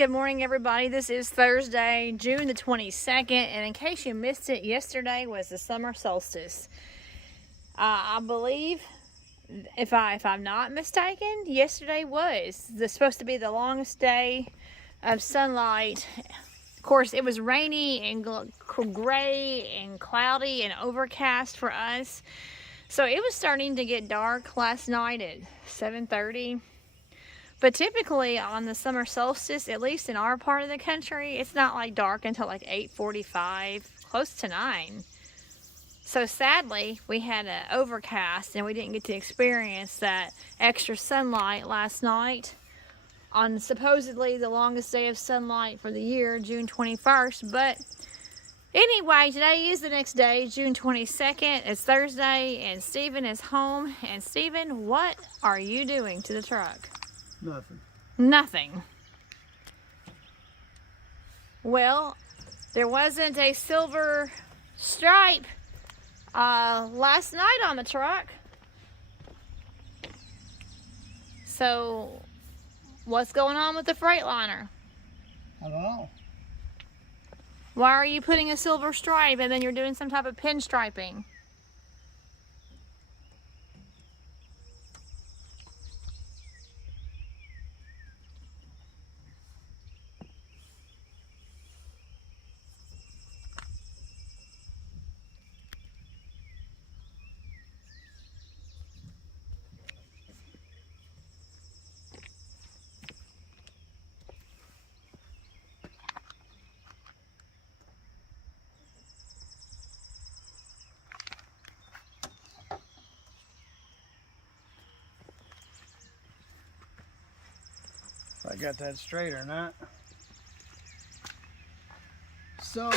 good morning everybody. This is Thursday, June the 22nd, and in case you missed it, yesterday was the summer solstice. I believe, if I'm not mistaken, yesterday was supposed to be the longest day of sunlight. Of course, it was rainy and gray and cloudy and overcast for us. So it was starting to get dark last night at 7:30. But typically on the summer solstice, at least in our part of the country, it's not like dark until like 8:45, close to 9. So sadly, we had an overcast and we didn't get to experience that extra sunlight last night on supposedly the longest day of sunlight for the year, June 21st. But anyway, today is the next day, June 22nd. It's Thursday and Stephen is home. And Stephen, what are you doing to the truck? Nothing. Well, there wasn't a silver stripe last night on the truck. So, what's going on with the Freightliner? I don't know. Why are you putting a silver stripe and then you're doing some type of pinstriping? If I got that straight or not. So,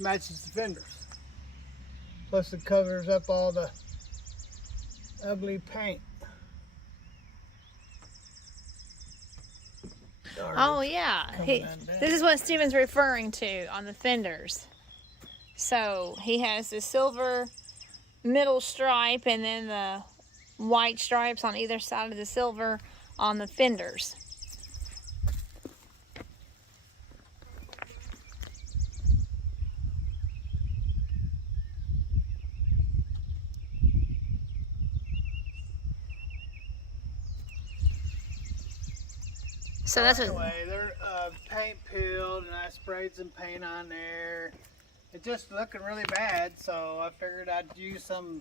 matches the fenders. Plus it covers up all the ugly paint. Oh yeah, this is what Steven's referring to on the fenders. So he has the silver middle stripe and then the white stripes on either side of the silver on the fenders. So that's what. Anyway, they're paint peeled, and I sprayed some paint on there. It's just looking really bad, so I figured I'd use some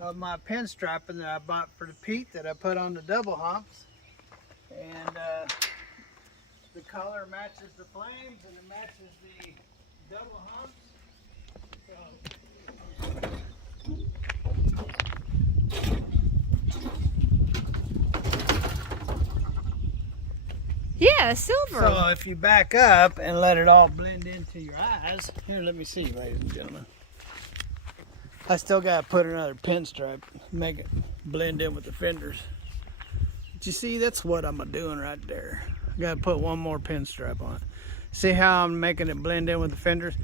of my pinstriping that I bought for the peat that I put on the double humps. And the color matches the flames and it matches the double humps. Yeah, silver. So if you back up and let it all blend into your eyes, here, let me see, ladies and gentlemen. I still got to put another pinstripe, make it blend in with the fenders. But you see, that's what I'm doing right there. I got to put one more pinstripe on it. See how I'm making it blend in with the fenders?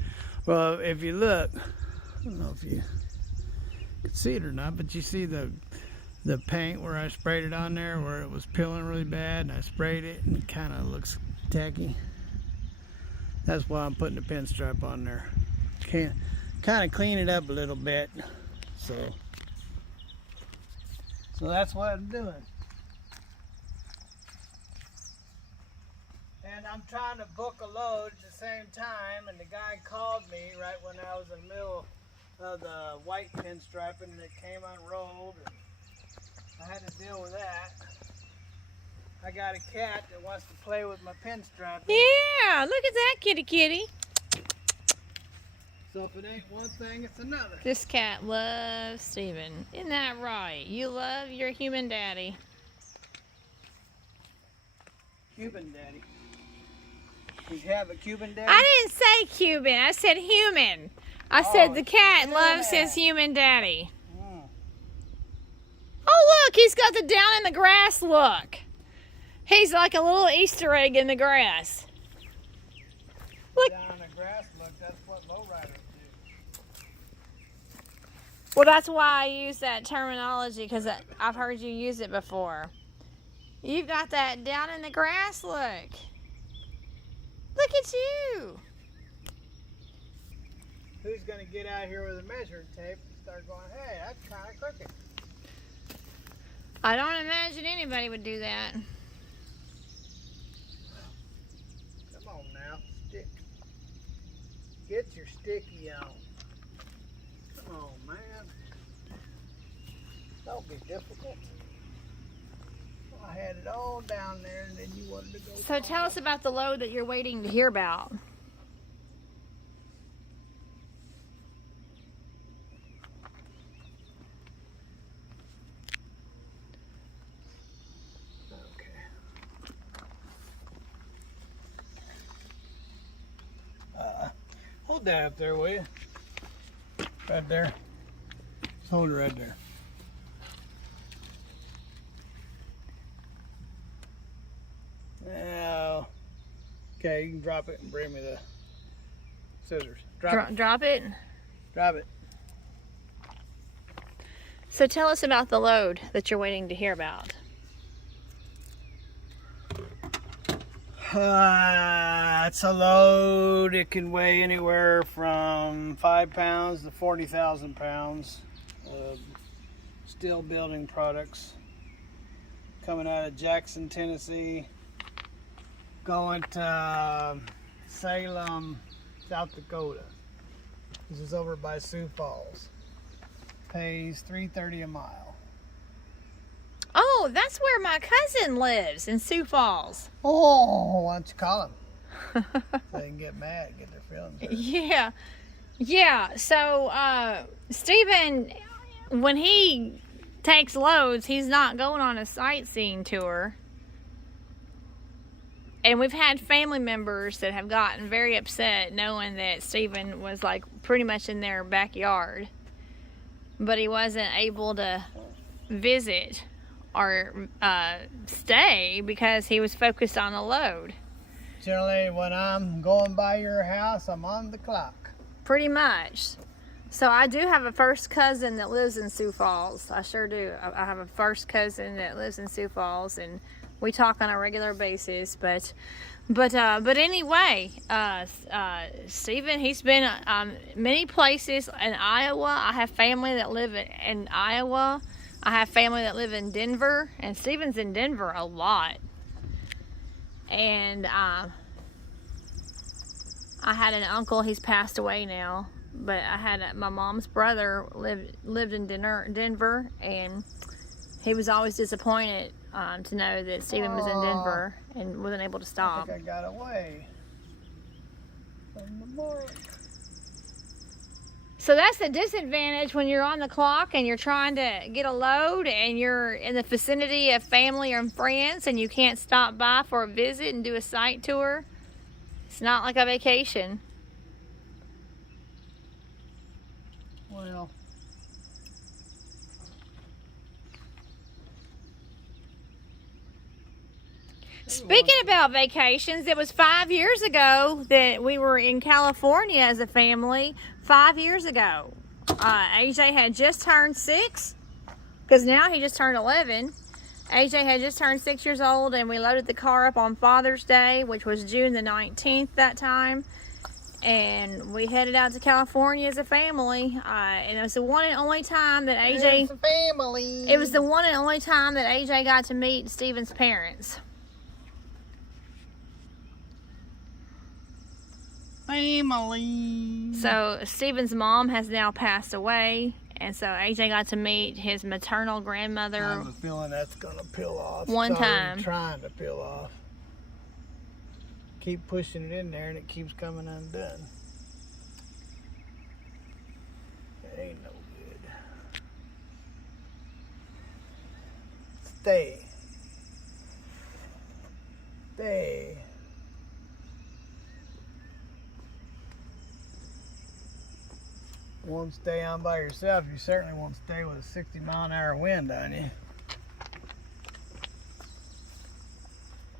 Well, if you look, I don't know if you can see it or not, but you see the paint where I sprayed it on there, where it was peeling really bad, and I sprayed it, and it kind of looks tacky. That's why I'm putting the pinstripe on there. Can't kind of clean it up a little bit. So that's what I'm doing. And I'm trying to book a load at the same time, and the guy called me right when I was in the middle of the white pinstriping, and it came unrolled, and I had to deal with that. I got a cat that wants to play with my pinstriping. Yeah, look at that kitty. So if it ain't one thing, it's another. This cat loves Steven. Isn't that right? You love your human daddy. Cuban daddy. Does he have a Cuban daddy? I didn't say Cuban. I said human. I said the cat loves his human daddy. Oh, look, he's got the down in the grass look. He's like a little Easter egg in the grass. Look. Down in the grass look, that's what lowriders do. Well, that's why I use that terminology, because I've heard you use it before. You've got that down in the grass look. Look at you. Who's going to get out here with a measuring tape and start going, hey, that's kind of crooked? I don't imagine anybody would do that. Come on now, stick. Get your sticky on. Come on, man. Don't be difficult. I had it all down there and then you wanted to go. So tell us about the load that you're waiting to hear about. Hold that up there, will you? Right there. Just hold it right there. Now, okay, you can drop it and bring me the scissors. Drop it. Drop it. So tell us about the load that you're waiting to hear about. It's a load. It can weigh anywhere from 5 pounds to 40,000 pounds of steel building products coming out of Jackson, Tennessee, going to Salem, South Dakota. This is over by Sioux Falls. Pays $3.30 a mile. Oh, that's where my cousin lives, in Sioux Falls. Oh, why don't you call him? They can get mad, get their feelings hurt. Yeah. Yeah. So, Stephen, when he takes loads, he's not going on a sightseeing tour. And we've had family members that have gotten very upset knowing that Stephen was like pretty much in their backyard. But he wasn't able to visit or stay because he was focused on the load. Generally, when I'm going by your house, I'm on the clock. Pretty much. So I do have a first cousin that lives in Sioux Falls. I sure do. I have a first cousin that lives in Sioux Falls, and we talk on a regular basis. But anyway, Stephen, he's been many places in Iowa. I have family that live in Iowa. I have family that live in Denver, and Stephen's in Denver a lot. And I had an uncle, he's passed away now, but I had my mom's brother lived in Denver, and he was always disappointed to know that Stephen was in Denver and wasn't able to stop. I think I got away from the mark. So that's the disadvantage when you're on the clock and you're trying to get a load and you're in the vicinity of family or friends and you can't stop by for a visit and do a site tour. It's not like a vacation. Well, speaking about vacations, it was 5 years ago that we were in California as a family. 5 years ago. AJ had just turned 6, because now he just turned 11. AJ had just turned 6 years old, and we loaded the car up on Father's Day, which was June the 19th that time. And we headed out to California as a family. And it was the one and only time that AJ... It's a family. It was the one and only time that AJ got to meet Stephen's parents. Family. So Stephen's mom has now passed away, and so AJ got to meet his maternal grandmother. I have a feeling that's gonna peel off. One It's already time. trying to peel off. Keep pushing it in there, and it keeps coming undone. It ain't no good. Stay. Stay. Won't stay on by yourself. You certainly won't stay with a 60-mile-an-hour wind on you.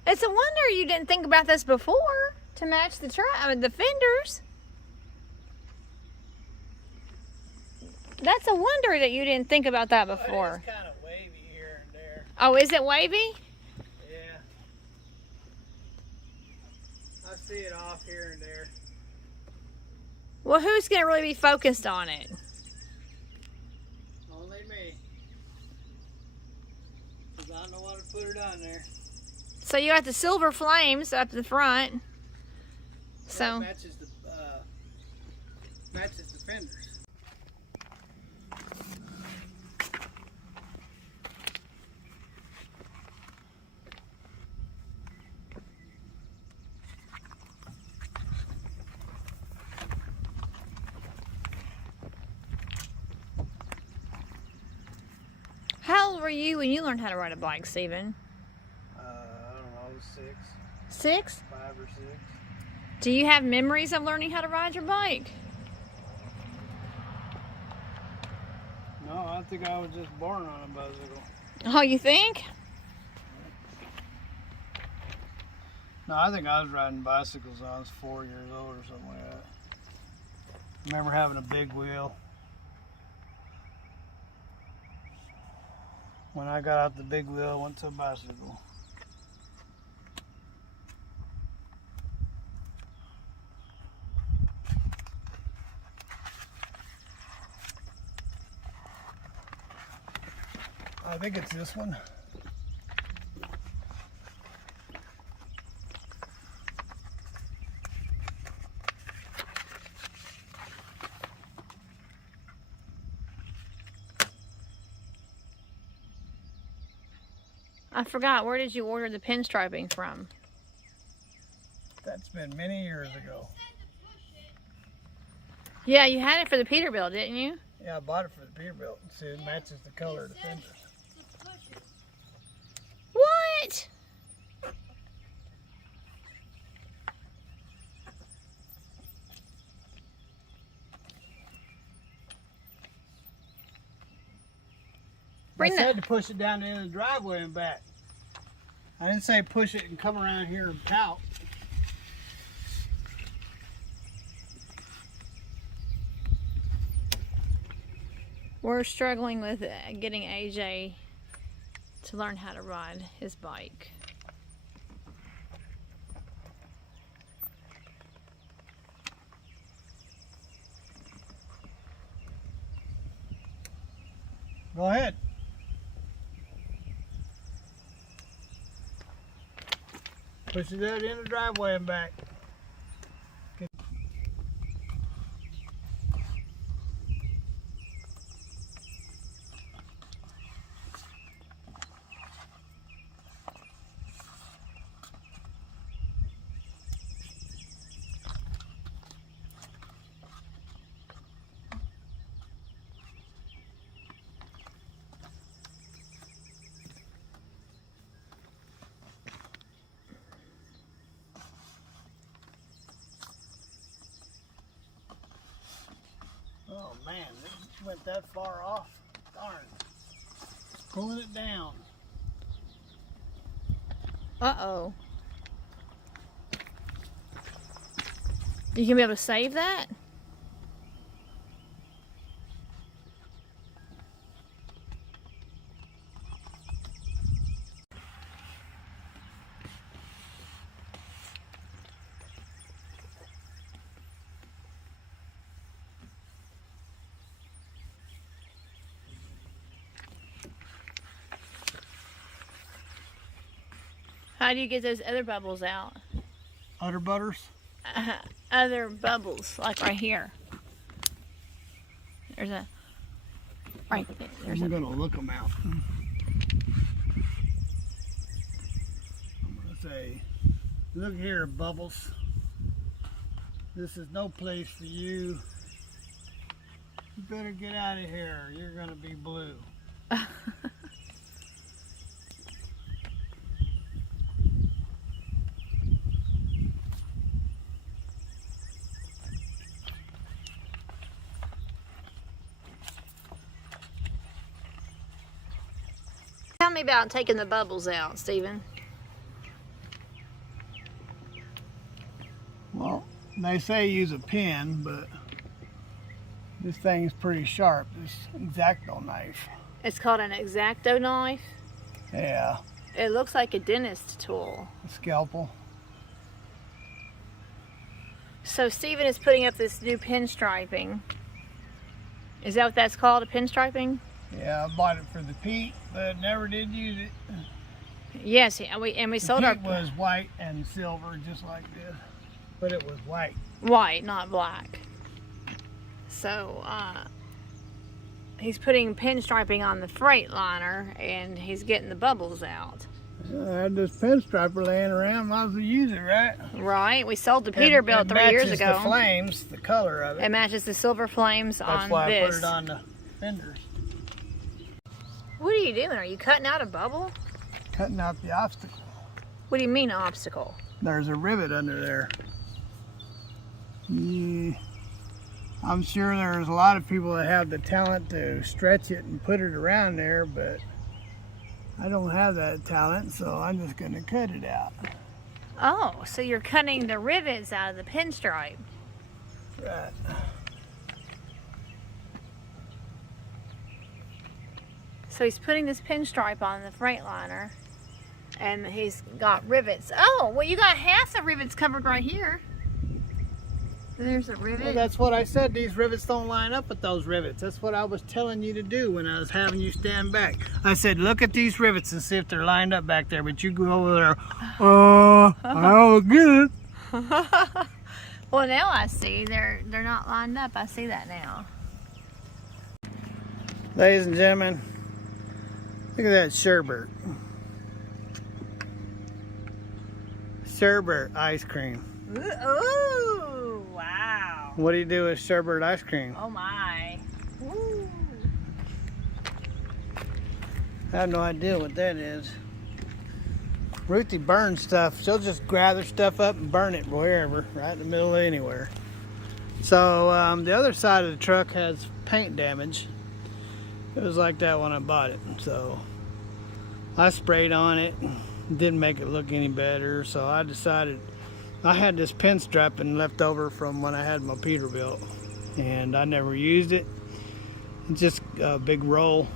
It's a wonder you didn't think about this before to match the the fenders. That's a wonder that you didn't think about that before. It's kind of wavy here and there. Oh, is it wavy? see it off here and there. Well, who's going to really be focused on it? Only me. Because I know what to put it on there. So you got the silver flames up the front. So that matches the fenders. how old were you when you learned how to ride a bike, Stephen? I don't know, 6. 6? 5 or 6. Do you have memories of learning how to ride your bike? No, I think I was just born on a bicycle. Oh, you think? No, I think I was riding bicycles when I was 4 years old or something like that. I remember having a big wheel. When I got out the big wheel, I went to a bicycle. I think it's this one. I forgot. Where did you order the pinstriping from? That's been many years ago. Yeah, you had it for the Peterbilt, didn't you? Yeah, I bought it for the Peterbilt. See, it matches the color of the fenders. What? I said to push it down the end of the driveway and back. I didn't say push it and come around here and pout. We're struggling with getting AJ to learn how to ride his bike. Go ahead. Push it out in the driveway and back. Oh man, it went that far off. Darn. Pulling it down. Uh-oh. You gonna be able to save that? How do you get those other bubbles out? Udder butters? Other bubbles, like right here. There's a... Right there. There's I'm gonna look them out. I'm gonna say, look here, Bubbles. This is no place for you. You better get out of here. You're gonna be blue. Tell me about taking the bubbles out, Stephen. Well, they say use a pin, but this thing's pretty sharp. This X-Acto knife. It's called an X-Acto knife. Yeah. It looks like a dentist tool. A scalpel. So Steven is putting up this new pinstriping. Is that what that's called, a pinstriping? Yeah, I bought it for the peat, but never did use it. Yes, and we sold our... The peat was white and silver, just like this. But it was white. White, not black. So, he's putting pinstriping on the Freightliner, and he's getting the bubbles out. I had this pinstriper laying around, might as well use it, right? Right. We sold the Peterbilt 3 years ago. It matches the flames, the color of it. It matches the silver flames on this. That's why I put it on the fenders. What are you doing? Are you cutting out a bubble? Cutting out the obstacle. What do you mean obstacle? There's a rivet under there. Yeah. I'm sure there's a lot of people that have the talent to stretch it and put it around there, but I don't have that talent, so I'm just going to cut it out. Oh, so you're cutting the rivets out of the pinstripe. Right. So he's putting this pinstripe on the Freightliner, and he's got rivets. Oh, well, you got half the rivets covered right here. There's a rivet. Well, that's what I said. These rivets don't line up with those rivets. That's what I was telling you to do when I was having you stand back. I said, look at these rivets and see if they're lined up back there. But you go over there, I don't get it. Well, now I see they're not lined up. I see that now. Ladies and gentlemen, look at that sherbet. Sherbet ice cream. Ooh, wow. What do you do with sherbet ice cream? Oh my. Ooh. I have no idea what that is. Ruthie burns stuff. She'll just gather stuff up and burn it wherever, right in the middle of anywhere. So the other side of the truck has paint damage. It was like that when I bought it. So I sprayed on it. Didn't make it look any better. So I decided, I had this pinstriping left over from when I had my Peterbilt, and I never used it. It's just a big roll.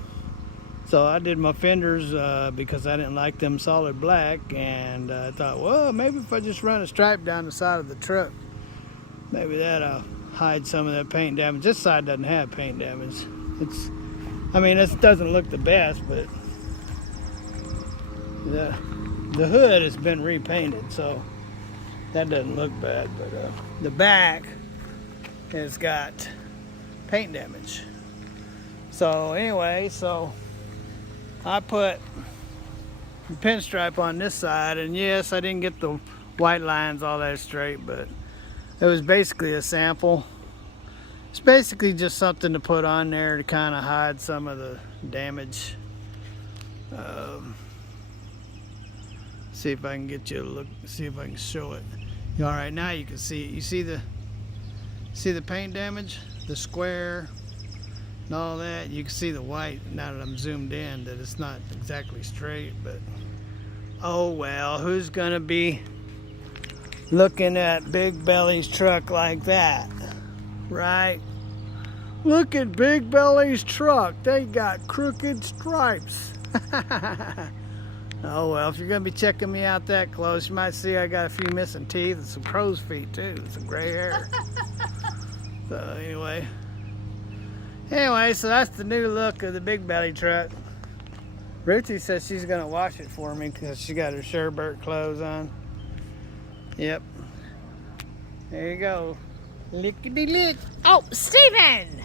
So I did my fenders because I didn't like them solid black, and I thought, well, maybe if I just run a stripe down the side of the truck, maybe that'll hide some of that paint damage. This side doesn't have paint damage. I mean, this doesn't look the best, but the hood has been repainted, so that doesn't look bad. But the back has got paint damage. So anyway, I put the pinstripe on this side, and yes, I didn't get the white lines all that straight, but it was basically a sample. It's basically just something to put on there to kind of hide some of the damage. See if I can get you to look, see if I can show it. All right, now you can see it. You see the paint damage, the square, and all that. You can see the white now that I'm zoomed in, that it's not exactly straight, but oh well, who's gonna be looking at Big Belly's truck like that, right? Look at Big Belly's truck. They got crooked stripes. Oh well, if you're gonna be checking me out that close, you might see I got a few missing teeth and some crow's feet too, and some gray hair. So anyway, so that's the new look of the Big Belly truck. Ruthie says she's gonna wash it for me because she got her sherbet clothes on. Yep. There you go. Lickety lick. Oh, Steven!